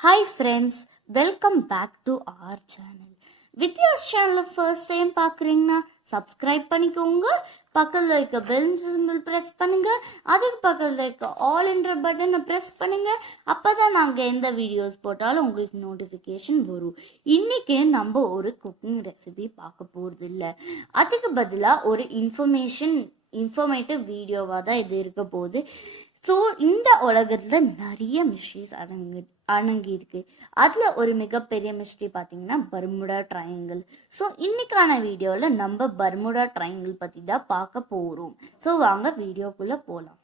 Hi friends, welcome back to our channel. Vidya's channel first time பார்க்குறீங்கன்னா subscribe பண்ணிக்கோங்க. பக்கத்தில் இருக்க பெல் சிம்பிள் ப்ரெஸ் பண்ணுங்க. அதுக்கு பக்கத்தில் இருக்க ஆல் என்ற பட்டனை ப்ரெஸ் பண்ணுங்க. அப்பதான் நாங்கள் எந்த வீடியோஸ் போட்டாலும் உங்களுக்கு நோட்டிஃபிகேஷன் வரும். இன்னைக்கு நம்ம ஒரு குக்கிங் ரெசிபி பார்க்க போகிறது இல்லை. அதுக்கு பதிலாக ஒரு இன்ஃபர்மேட்டிவ் வீடியோவாக தான் இது இருக்க போகுது. ஸோ இந்த உலகத்தில் நிறைய மிஸ்ட்ரிஸ் அடங்கியிருக்கு. அதில் ஒரு மிகப்பெரிய மிஸ்ட்ரி பார்த்தீங்கன்னா பர்முடா ட்ரையாங்கிள். ஸோ இன்னைக்கான வீடியோவில் நம்ம பர்முடா ட்ரையாங்கிள் பற்றி தான் பார்க்க போகிறோம். ஸோ வாங்க வீடியோக்குள்ளே போகலாம்.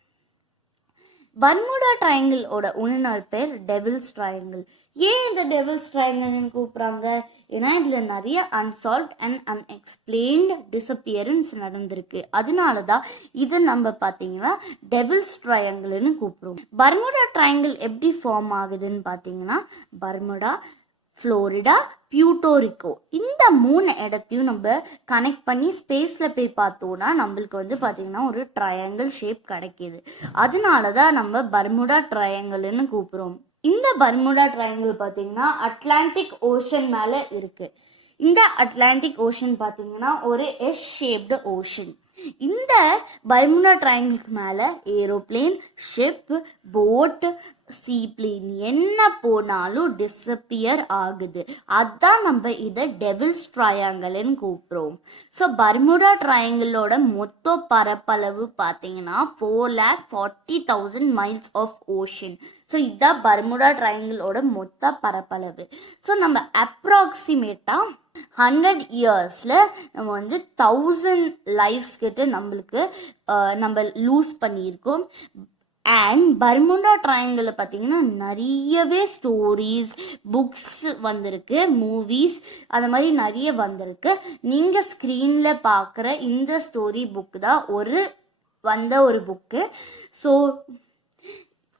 பர்முடா ட்ரையாங்கிளோட உணர்வு பேர் டெவில்ஸ் ட்ரையாங்கிள். ஏன் இந்த டெவில்ஸ் ட்ரையாங்கிள்னு கூப்பிட்றாங்க? ஏன்னா இதில் நிறைய அன்சால்வ்ட் அண்ட் அன்எக்ஸ்பிளைன்டு டிஸப்பியரன்ஸ் நடந்திருக்கு. அதனால தான் இது நம்ம பார்த்தீங்கன்னா டெவில்ஸ் ட்ரையாங்கிள்னு கூப்பிடுறோம். பர்முடா ட்ரையாங்கிள் எப்படி ஃபார்ம் ஆகுதுன்னு பார்த்தீங்கன்னா பர்முடா, ஃப்ளோரிடா, பியூட்டோரிக்கோ இந்த 3 இடத்தையும் நம்ம கனெக்ட் பண்ணி ஸ்பேஸில் போய் பார்த்தோன்னா நம்மளுக்கு வந்து பார்த்தீங்கன்னா ஒரு ட்ரையாங்கிள் ஷேப் கிடைக்கிது. அதனால தான் நம்ம பர்முடா ட்ரையாங்கிள்னு கூப்பிடுறோம். இந்த பர்முடா ட்ரையாங்கிள் பார்த்தீங்கன்னா அட்லாண்டிக் ஓஷன் மேலே இருக்கு. இந்த அட்லாண்டிக் ஓஷன் பார்த்தீங்கன்னா ஒரு எஸ் ஷேப்டு ஓஷன். இந்த பர்முடா ட்ரையாங்கிளுக்கு மேலே ஏரோப்ளேன், ஷிப், போட், சீப்ளேன் என்ன போனாலும் டிஸப்பியர் ஆகுது. அதான் நம்ம இதை டெவில்ஸ் ட்ரையாங்கிள்னு கூப்பிடுறோம். ஸோ பர்முடா ட்ரையாங்கிளோட மொத்த பரப்பளவு பார்த்தீங்கன்னா 440,000 மைல்ஸ் ஆஃப் ஓஷன். ஸோ இதுதான் பர்முடா ட்ரையாங்கிளோட மொத்த பரப்பளவு. ஸோ நம்ம அப்ராக்சிமேட்டாக 100 இயர்ஸில் நம்ம வந்து 1000 லைஃப்ஸ் கிட்ட நம்ம லூஸ் பண்ணியிருக்கோம். அண்ட் பர்முடா ட்ரையாங்கிள் பார்த்தீங்கன்னா நிறையவே ஸ்டோரிஸ், புக்ஸ் வந்திருக்கு, மூவிஸ் அந்த மாதிரி நிறைய வந்திருக்கு. நீங்கள் ஸ்க்ரீனில் பார்க்குற இந்த ஸ்டோரி புக் தான் ஒரு புக்கு. ஸோ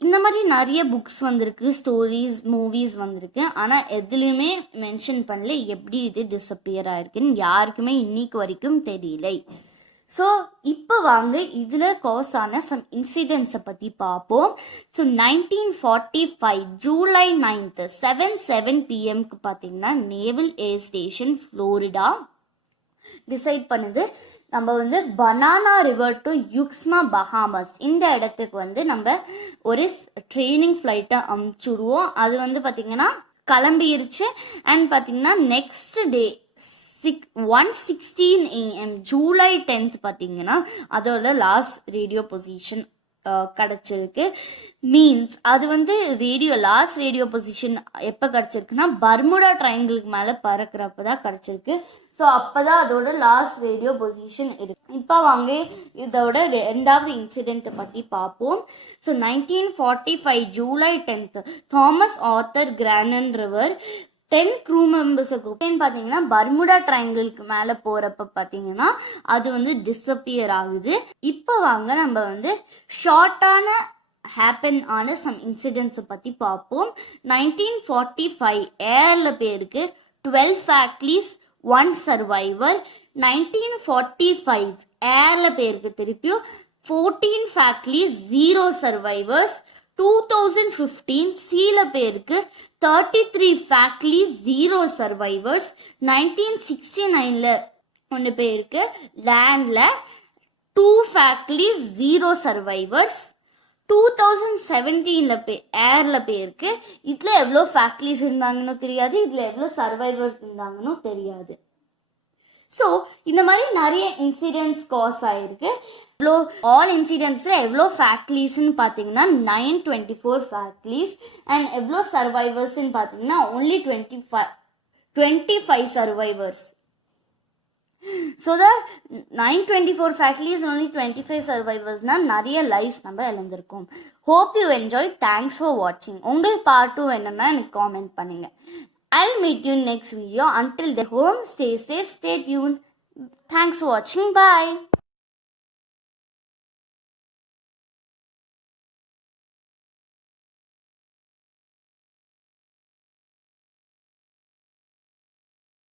இந்த மாதிரி நிறைய புக்ஸ் வந்திருக்கு, ஸ்டோரிஸ், மூவிஸ் வந்திருக்கு. ஆனால் எதுலேயுமே மென்ஷன் பண்ணல எப்படி இது டிஸப்பியர் ஆயிருக்குன்னு யாருக்குமே இன்னைக்கு வரைக்கும் தெரியல. ஸோ இப்போ வாங்க இதில் காஸ் ஆன சம் இன்சிடென்ட்ஸை பற்றி பார்ப்போம். ஸோ 1945 ஜூலை 9th 7:07 PM பார்த்தீங்கன்னா நேவல் ஏர் ஸ்டேஷன் ஃப்ளோரிடா டிசைட் பண்ணுது நம்ம வந்து பனானா ரிவர் டு யுக்ஸ்மா பஹாமஸ் இந்த இடத்துக்கு வந்து நம்ம ஒரு ட்ரெயினிங் ஃப்ளைட்டை அமுச்சுடுவோம். அது வந்து பார்த்தீங்கன்னா கிளம்பிருச்சு. அண்ட் பார்த்தீங்கன்னா next day 1:16 AM July 10th பார்த்தீங்கன்னா அதோட லாஸ்ட் ரேடியோ பொசிஷன் கிடச்சிருக்கு. மீன்ஸ் அது வந்து லாஸ்ட் ரேடியோ பொசிஷன் எப்போ கிடச்சிருக்குன்னா பர்முடா ட்ரையாங்கிளுக்கு மேலே பறக்கிறப்ப தான் கிடச்சிருக்கு. ஸோ அப்போதான் அதோட லாஸ்ட் ரேடியோ பொசிஷன் இருக்கு. இப்போ வாங்க இதோட 2வது இன்சிடென்ட்டை பற்றி பார்ப்போம். So 1945 July 10th Thomas Arthur Crannan river 10 crew மெம்பர்ஸை கூப்பிட்டு பார்த்தீங்கன்னா பர்முடா ட்ரையாங்கிளுக்கு மேலே போகிறப்ப பார்த்தீங்கன்னா அது வந்து டிஸப்பியர் ஆகுது. இப்போ வாங்க நம்ம வந்து ஷார்ட்டான ஹேப்பன் ஆன சம் இன்சிடென்ட்ஸை பற்றி பார்ப்போம். 1945 ஏரில் பேருக்கு 12 ஃபேக்ட்லிஸ் 1 சர்வைவர். 1945 ஏரில் பேருக்கு திருப்பியும் 14 ஃபேக்ட்லிஸ் 0 சர்வைவர்ஸ். 2015 சீல பேருக்கு 33 ஃபேக்ட்லிஸ் 0 சர்வைவர்ஸ். 1969 1 பேருக்கு லேண்ட்ல 2 ஃபேக்ட்லிஸ் 0 சர்வைவர்ஸ். 2017 ஏர்ல பேருக்கு இதுல எவ்வளோ ஃபேக்ட்லிஸ் இருந்தாங்கன்னு தெரியாது, இதுல எவ்வளோ சர்வைவர்ஸ் இருந்தாங்கன்னு தெரியாது. ஸோ இந்த மாதிரி நிறைய இன்சிடென்ட்ஸ் காஸ் ஆயிருக்கு. ஆல் இன்சிடென்ட்ஸில் எவ்வளோ ஃபேக்ட்லிஸ்ன்னு பார்த்தீங்கன்னா 924 ஃபேக்ட்லிஸ். அண்ட் எவ்வளோ சர்வைவர்ஸ்ன்னு பார்த்தீங்கன்னா only 25 survivors. So the 924 fatalities only 25 சர்வைவர்ஸ்னால் நிறைய லைஃப்ஸ் நம்ம இழந்திருக்கோம். Hope you enjoy. Thanks for வாட்சிங். உங்களுக்கு பார்ட் 2 வேணும்னா எனக்கு காமெண்ட் பண்ணுங்க. I'll meet you next video. Until then, home, stay safe, stay tuned. Thanks for watching. Bye.